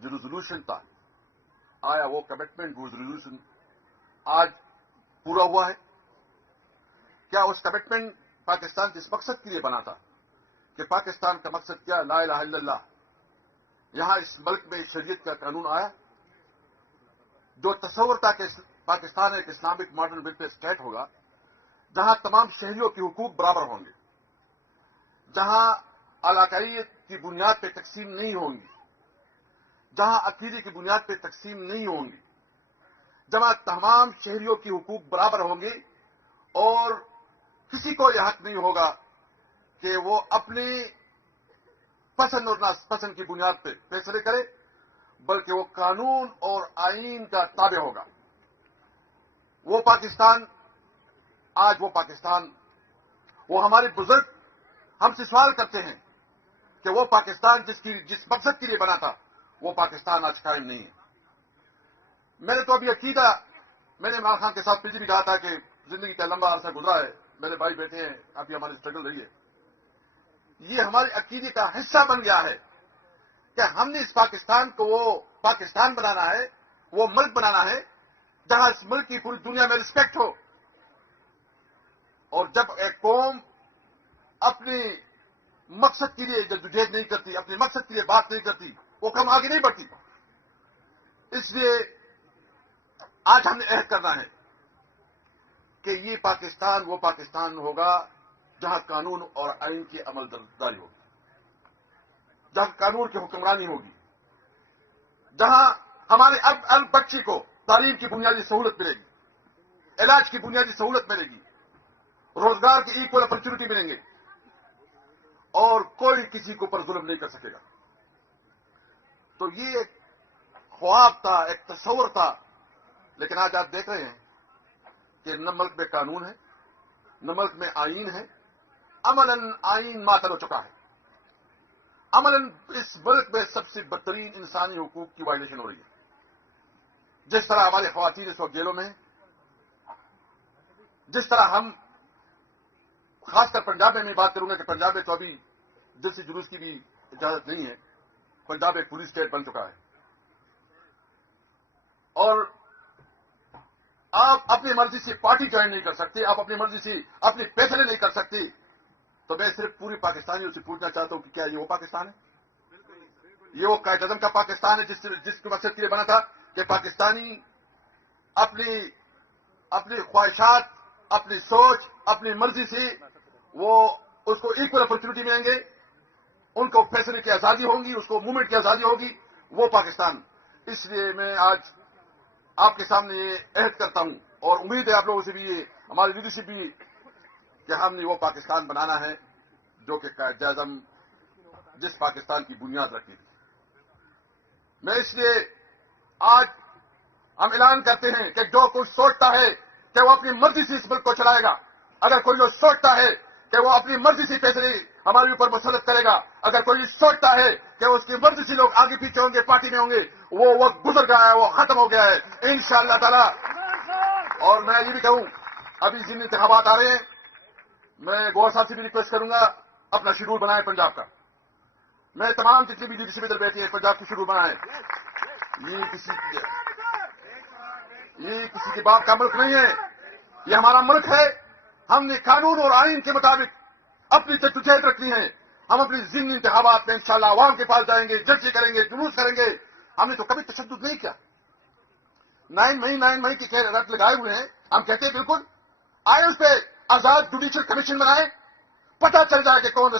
جو ریزولوشن تھا، آیا وہ کمٹمنٹ، وہ ریزولوشن آج پورا ہوا ہے؟ کیا اس کمٹمنٹ پاکستان کس مقصد کے لیے بنا تھا کہ پاکستان کا مقصد کیا؟ لا الہ الا اللہ. یہاں اس ملک میں شریعت کا قانون آیا. جو تصور تھا کہ پاکستان ایک اسلامک ماڈرن ویلفیئر اسٹیٹ ہوگا جہاں تمام شہریوں کے حقوق برابر ہوں گے، جہاں علاقائیت کی بنیاد پہ تقسیم نہیں ہوں گی، جہاں عقیدے کی بنیاد پہ تقسیم نہیں ہوں گی، جہاں تمام شہریوں کی حقوق برابر ہوں گے اور کسی کو یہ حق نہیں ہوگا کہ وہ اپنی پسند اور ناپسند کی بنیاد پہ فیصلے کرے، بلکہ وہ قانون اور آئین کا تابع ہوگا. وہ پاکستان، آج وہ پاکستان، وہ ہمارے بزرگ ہم سے سوال کرتے ہیں کہ وہ پاکستان جس مقصد کے لیے بنا تھا وہ پاکستان آج قائم نہیں ہے. میں نے تو ابھی عقیدہ، میں نے عمران خان کے ساتھ پہلے بھی کہا تھا کہ زندگی کا لمبا عرصہ گزرا ہے، میرے بھائی بیٹھے ہیں، ابھی ہماری اسٹرگل رہی ہے. یہ ہمارے عقیدے کا حصہ بن گیا ہے کہ ہم نے اس پاکستان کو وہ پاکستان بنانا ہے، وہ ملک بنانا ہے جہاں اس ملک کی پوری دنیا میں رسپیکٹ ہو. اور جب ایک قوم اپنی مقصد کے لیے جدوجہد نہیں کرتی، اپنے مقصد کے لیے بات نہیں کرتی، وہ کم آگے نہیں بڑھتی. اس لیے آج ہم نے عہد کرنا ہے کہ یہ پاکستان وہ پاکستان ہوگا جہاں قانون اور آئین کی عمل داری ہوگی، جہاں قانون کی حکمرانی ہوگی، جہاں ہمارے ارب بچی کو تعلیم کی بنیادی سہولت ملے گی، علاج کی بنیادی سہولت ملے گی، روزگار کی ایکول اپرچونٹی ملیں گے اور کوئی کسی کے اوپر ظلم نہیں کر سکے گا. تو یہ ایک خواب تھا، ایک تصور تھا، لیکن آج آپ دیکھ رہے ہیں کہ نہ ملک میں قانون ہے، نہ ملک میں آئین ہے. عملاً آئین معطل ہو چکا ہے. عملاً اس ملک میں سب سے بدترین انسانی حقوق کی وائلیشن ہو رہی ہے. جس طرح ہمارے خواتین اس وقت جیلوں میں ہیں، جس طرح ہم خاص کر پنجاب میں بات کروں گا کہ پنجاب میں تو ابھی دل سے جلوس کی بھی اجازت نہیں ہے. پنجاب ایک پولیس اسٹیٹ بن چکا ہے اور آپ اپنی مرضی سے پارٹی جوائن نہیں کر سکتے، آپ اپنی مرضی سے اپنے فیصلے نہیں کر سکتے. تو میں صرف پوری پاکستانیوں سے پوچھنا چاہتا ہوں کہ کیا یہ وہ پاکستان ہے؟ یہ وہ قائد اعظم کا پاکستان ہے جس کے مقصد کے لیے بنا تھا کہ پاکستانی اپنی خواہشات، اپنی سوچ، اپنی مرضی سے وہ اس کو ایکول اپرچونٹی ملیں گے، ان کو فیصلے کی آزادی ہوگی، اس کو موومنٹ کی آزادی ہوگی، وہ پاکستان. اس لیے میں آج آپ کے سامنے یہ عہد کرتا ہوں اور امید ہے آپ لوگوں سے بھی، یہ ہماری لیڈرشپ بھی، کہ ہم نے وہ پاکستان بنانا ہے جو کہ قائد اعظم جس پاکستان کی بنیاد رکھی تھی. میں اس لیے آج ہم اعلان کرتے ہیں کہ جو کوئی سوچتا ہے کہ وہ اپنی مرضی سے اس ملک کو چلائے گا، اگر کوئی یہ سوچتا ہے کہ وہ اپنی مرضی سے فیصلے ہمارے اوپر مسلط کرے گا، اگر کوئی سوچتا ہے کہ اس کی مرضی سے لوگ آگے پیچھے ہوں گے، پارٹی میں ہوں گے، وہ وقت گزر گیا ہے، وہ ختم ہو گیا ہے انشاءاللہ تعالی. اور میں یہ بھی کہوں، ابھی جن انتخابات آ رہے ہیں، میں گور صاحب سے بھی ریکویسٹ کروں گا اپنا شیڈول بنائیں پنجاب کا. میں تمام جتنی بھی لیڈرشپ ادھر بیٹھی ہے پنجاب کی شیڈول بنائیں. یہ کسی کے باپ کا ملک نہیں ہے، یہ ہمارا ملک ہے. ہم نے قانون اور آئین کے مطابق اپنی جدوجہد رکھنی ہے. ہم اپنی ضمنی انتخابات میں انشاءاللہ عوام کے پاس جائیں گے، جلسے کریں گے، جلوس کریں گے. ہم نے تو کبھی تشدد نہیں کیا. 9 مئی کی رٹ لگائے ہوئے ہیں. ہم کہتے ہیں بالکل آئے اس پہ آزاد جوڈیشل کمیشن بنائیں، پتہ چل جائے کہ کون